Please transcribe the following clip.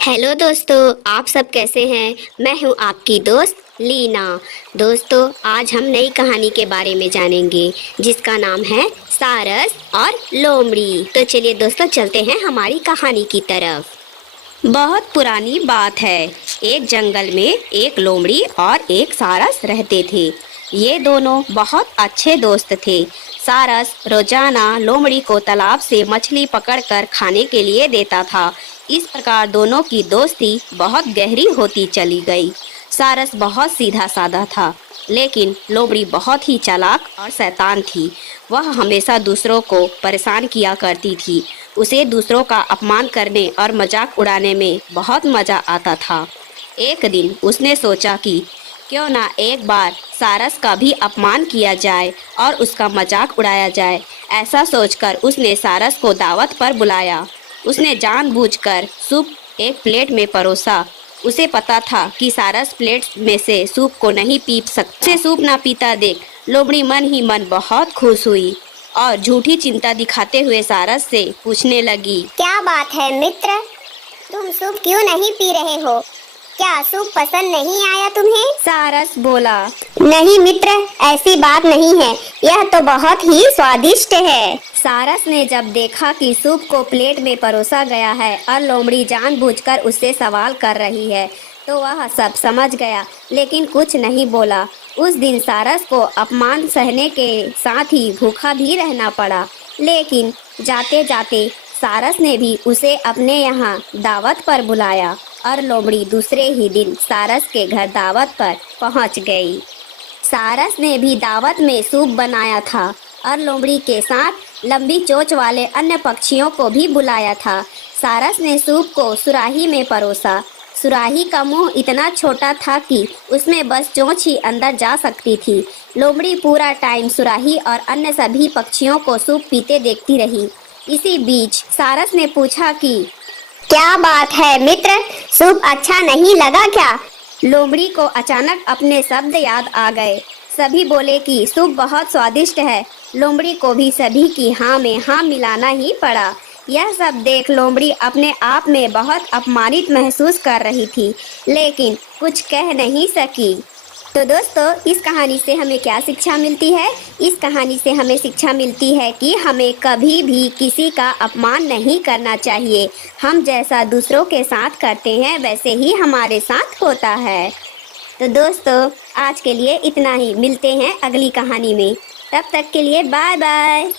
Hello दोस्तों, आप सब कैसे हैं। मैं हूं आपकी दोस्त लीना। दोस्तों, आज हम नई कहानी के बारे में जानेंगे जिसका नाम है सारस और लोमड़ी। तो चलिए दोस्तों, चलते हैं हमारी कहानी की तरफ। बहुत पुरानी बात है। एक जंगल में एक लोमड़ी और एक सारस रहते थे। ये दोनों बहुत अच्छे दोस्त थे। सारस रोजाना लोमड़ी को तालाब से मछली पकड़कर खाने के लिए देता था। इस प्रकार दोनों की दोस्ती बहुत गहरी होती चली गई। सारस बहुत सीधा साधा था, लेकिन लोमड़ी बहुत ही चालाक और शैतान थी। वह हमेशा दूसरों को परेशान किया करती थी। उसे दूसरों का अपमान करने और मजाक उड़ाने में बहुत मजा आता था। एक दिन उसने सोचा कि क्यों ना एक बार सारस का भी अपमान किया जाए और उसका मजाक उड़ाया जाए। ऐसा सोचकर उसने सारस को दावत पर बुलाया। उसने जानबूझकर सूप एक प्लेट में परोसा। उसे पता था कि सारस प्लेट में से सूप को नहीं पी सकता। उसे सूप ना पीता देख लोमड़ी मन ही मन बहुत खुश हुई और झूठी चिंता दिखाते हुए सारस से पूछने लगी, क्या बात है मित्र, तुम सूप क्यों नहीं पी रहे हो? क्या सूप पसंद नहीं आया तुम्हें? सारस बोला, नहीं मित्र, ऐसी बात नहीं है, यह तो बहुत ही स्वादिष्ट है। सारस ने जब देखा कि सूप को प्लेट में परोसा गया है और लोमड़ी जानबूझकर उससे सवाल कर रही है, तो वह सब समझ गया, लेकिन कुछ नहीं बोला। उस दिन सारस को अपमान सहने के साथ ही भूखा भी रहना पड़ा। लेकिन जाते जाते सारस ने भी उसे अपने यहाँ दावत पर बुलाया और लोमड़ी दूसरे ही दिन सारस के घर दावत पर पहुँच गई। सारस ने भी दावत में सूप बनाया था और लोमड़ी के साथ लंबी चोंच वाले अन्य पक्षियों को भी बुलाया था। सारस ने सूप को सुराही में परोसा। सुराही का मुंह इतना छोटा था कि उसमें बस चोंच ही अंदर जा सकती थी। लोमड़ी पूरा टाइम सुराही और अन्य सभी पक्षियों को सूप पीते देखती रही। इसी बीच सारस ने पूछा कि क्या बात है मित्र, सूप अच्छा नहीं लगा क्या? लोमड़ी को अचानक अपने शब्द याद आ गए। सभी बोले कि सूप बहुत स्वादिष्ट है। लोमड़ी को भी सभी की हाँ में हाँ मिलाना ही पड़ा। यह सब देख लोमड़ी अपने आप में बहुत अपमानित महसूस कर रही थी, लेकिन कुछ कह नहीं सकी। तो दोस्तों, इस कहानी से हमें क्या शिक्षा मिलती है? इस कहानी से हमें शिक्षा मिलती है कि हमें कभी भी किसी का अपमान नहीं करना चाहिए। हम जैसा दूसरों के साथ करते हैं वैसे ही हमारे साथ होता है। तो दोस्तों, आज के लिए इतना ही। मिलते हैं अगली कहानी में। तब तक के लिए बाय बाय।